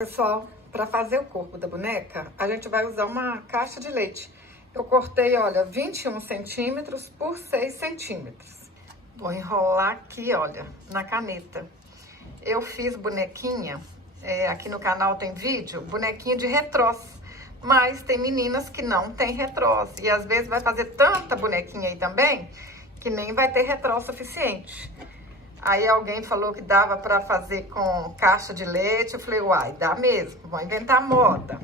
Pessoal, para fazer o corpo da boneca, a gente vai usar uma caixa de leite. Eu cortei, olha, 21 centímetros por 6 centímetros. Vou enrolar aqui, olha, na caneta. Eu fiz bonequinha, aqui no canal tem vídeo, bonequinha de retrós. Mas tem meninas que não tem retrós. E às vezes vai fazer tanta bonequinha aí também, que nem vai ter retrós suficiente. Aí alguém falou que dava para fazer com caixa de leite. Eu falei, uai, dá mesmo, vou inventar moda.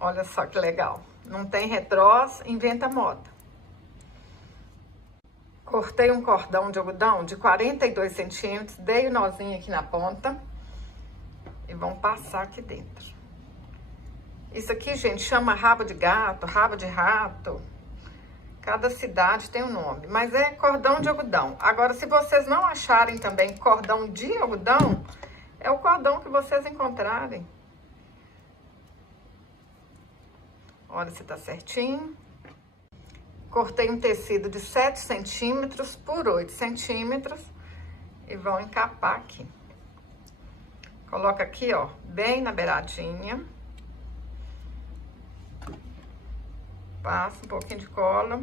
Olha só que legal. Não tem retrós, inventa moda. Cortei um cordão de algodão de 42 centímetros, dei o nozinho aqui na ponta e vamos passar aqui dentro. Isso aqui, gente, chama rabo de gato, rabo de rato. Cada cidade tem um nome, mas é cordão de algodão. Agora, se vocês não acharem também cordão de algodão, é o cordão que vocês encontrarem. Olha se tá certinho. Cortei um tecido de 7 centímetros por 8 centímetros e vão encapar aqui. Coloca aqui, ó, bem na beiradinha. Passa um pouquinho de cola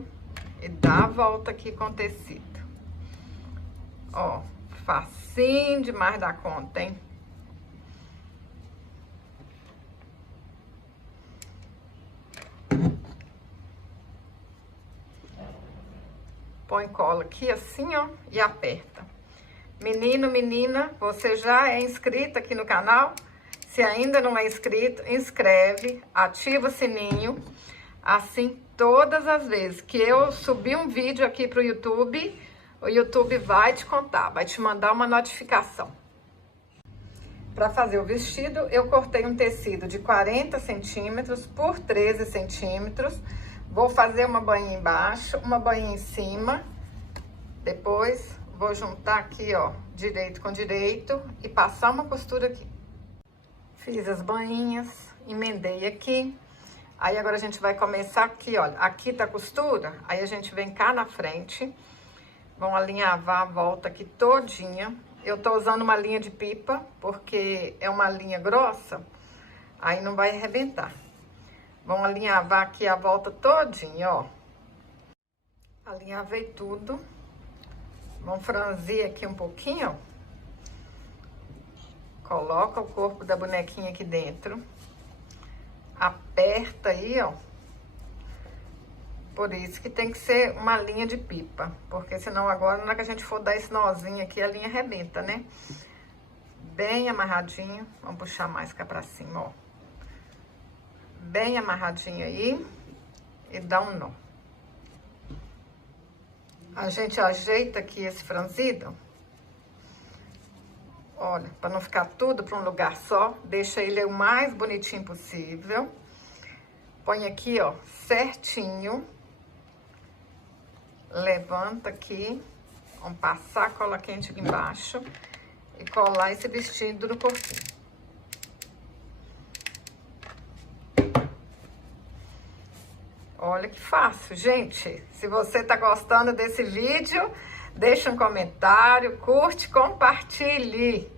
e dá a volta aqui com o tecido. Ó, facinho demais da conta, hein? Põe cola aqui assim, ó, e aperta. Menino, menina, você já é inscrita aqui no canal? Se ainda não é inscrito, inscreve, ativa o sininho. Assim, todas as vezes que eu subir um vídeo aqui pro YouTube, o YouTube vai te contar, vai te mandar uma notificação. Para fazer o vestido, eu cortei um tecido de 40 centímetros por 13 centímetros. Vou fazer uma bainha embaixo, uma bainha em cima. Depois, vou juntar aqui, ó, direito com direito e passar uma costura aqui. Fiz as bainhas, emendei aqui. Aí agora a gente vai começar aqui, olha, aqui tá a costura, aí a gente vem cá na frente, vão alinhavar a volta aqui todinha. Eu tô usando uma linha de pipa, porque é uma linha grossa, aí não vai arrebentar. Vão alinhavar aqui a volta todinha, ó. Alinhavei tudo. Vão franzir aqui um pouquinho, ó. Coloca o corpo da bonequinha aqui dentro. Aperta aí, ó. Por isso que tem que ser uma linha de pipa. Porque senão agora, na hora que a gente for dar esse nozinho aqui, a linha arrebenta, né? Bem amarradinho. Vamos puxar mais cá pra cima, ó. Bem amarradinho aí. E dá um nó. A gente ajeita aqui esse franzido. Olha, para não ficar tudo para um lugar só, deixa ele o mais bonitinho possível. Põe aqui, ó, certinho. Levanta aqui. Vamos passar a cola quente aqui embaixo e colar esse vestido no corpinho. Olha que fácil, gente. Se você tá gostando desse vídeo, deixa um comentário, curte, compartilhe.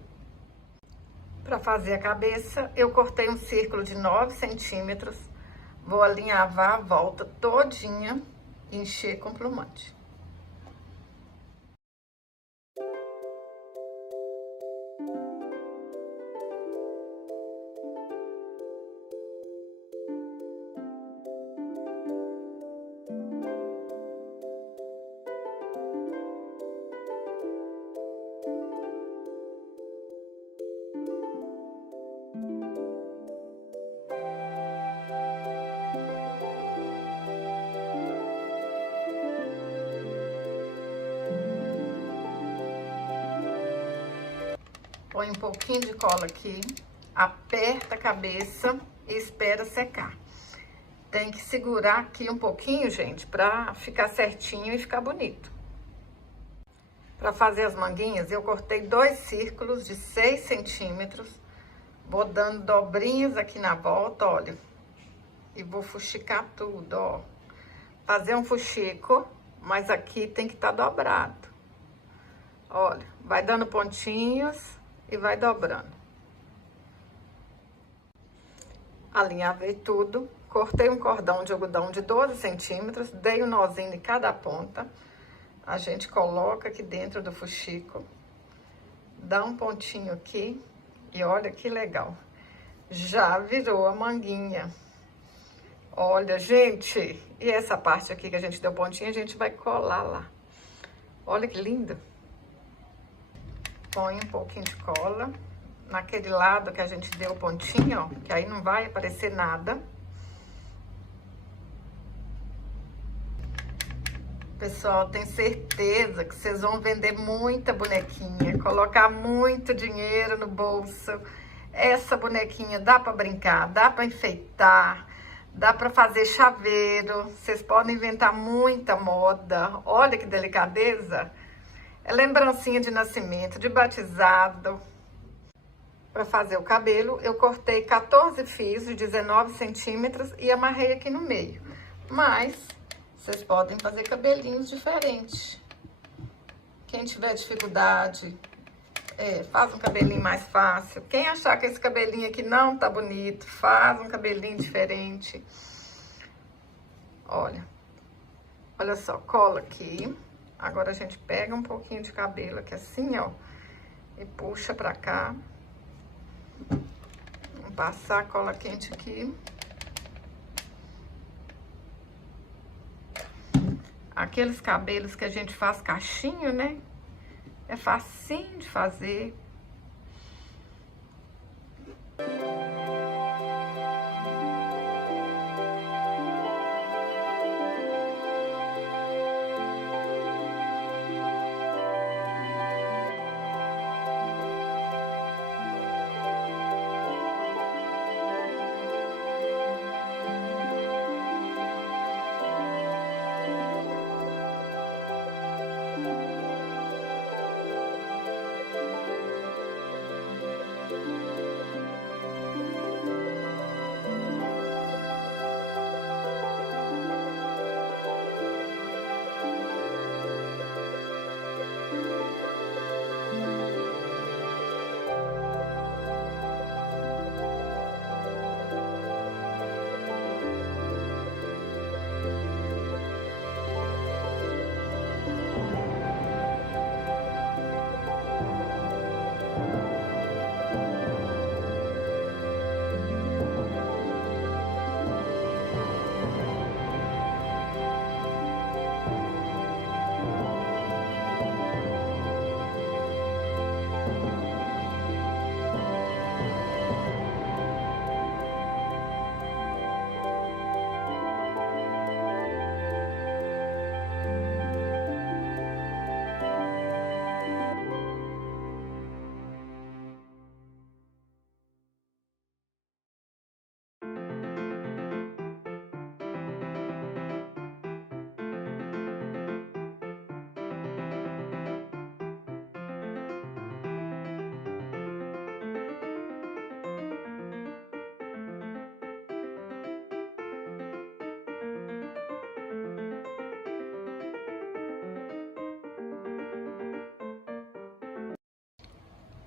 Para fazer a cabeça, eu cortei um círculo de 9 centímetros. Vou alinhavar a volta todinha e encher com plumante. Põe um pouquinho de cola aqui, aperta a cabeça e espera secar. Tem que segurar aqui um pouquinho, gente, pra ficar certinho e ficar bonito. Pra fazer as manguinhas, eu cortei 2 círculos de 6 centímetros. Vou dando dobrinhas aqui na volta, olha. E vou fuxicar tudo, ó. Fazer um fuxico, mas aqui tem que estar dobrado. Olha, vai dando pontinhos e vai dobrando. Alinhavei tudo, cortei um cordão de algodão de 12 centímetros, dei um nozinho em cada ponta. A gente coloca aqui dentro do fuxico, dá um pontinho aqui e olha que legal. Já virou a manguinha. Olha, gente, e essa parte aqui que a gente deu pontinho, a gente vai colar lá. Olha que lindo. Põe um pouquinho de cola naquele lado que a gente deu pontinho, ó, que aí não vai aparecer nada. Pessoal, tenho certeza que vocês vão vender muita bonequinha, colocar muito dinheiro no bolso. Essa bonequinha dá para brincar, dá para enfeitar, dá para fazer chaveiro. Vocês podem inventar muita moda. Olha que delicadeza. É lembrancinha de nascimento, de batizado. Para fazer o cabelo, eu cortei 14 fios de 19 centímetros e amarrei aqui no meio. Mas vocês podem fazer cabelinhos diferentes. Quem tiver dificuldade, faz um cabelinho mais fácil. Quem achar que esse cabelinho aqui não tá bonito, faz um cabelinho diferente. Olha só, cola aqui. Agora a gente pega um pouquinho de cabelo aqui assim, ó, e puxa pra cá. Vamos passar a cola quente aqui. Aqueles cabelos que a gente faz cachinho, né? É facinho de fazer.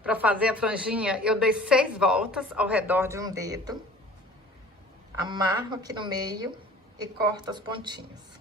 Para fazer a franjinha, eu dei 6 voltas ao redor de um dedo. Amarro aqui no meio e corto as pontinhas.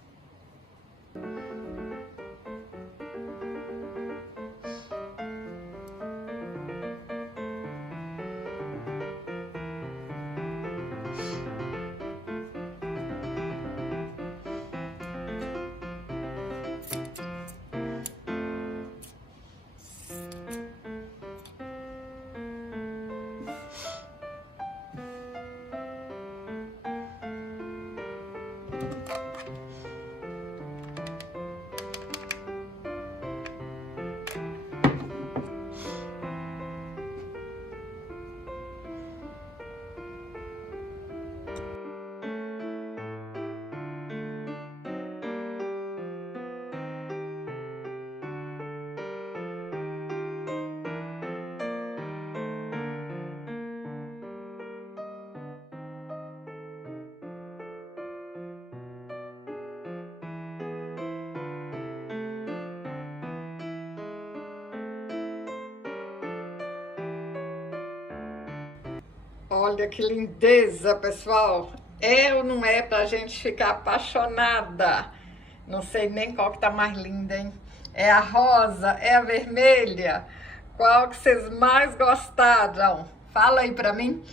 Olha que lindeza, pessoal. É ou não é pra gente ficar apaixonada? Não sei nem qual que tá mais linda, hein? É a rosa, é a vermelha? Qual que vocês mais gostaram? Fala aí pra mim.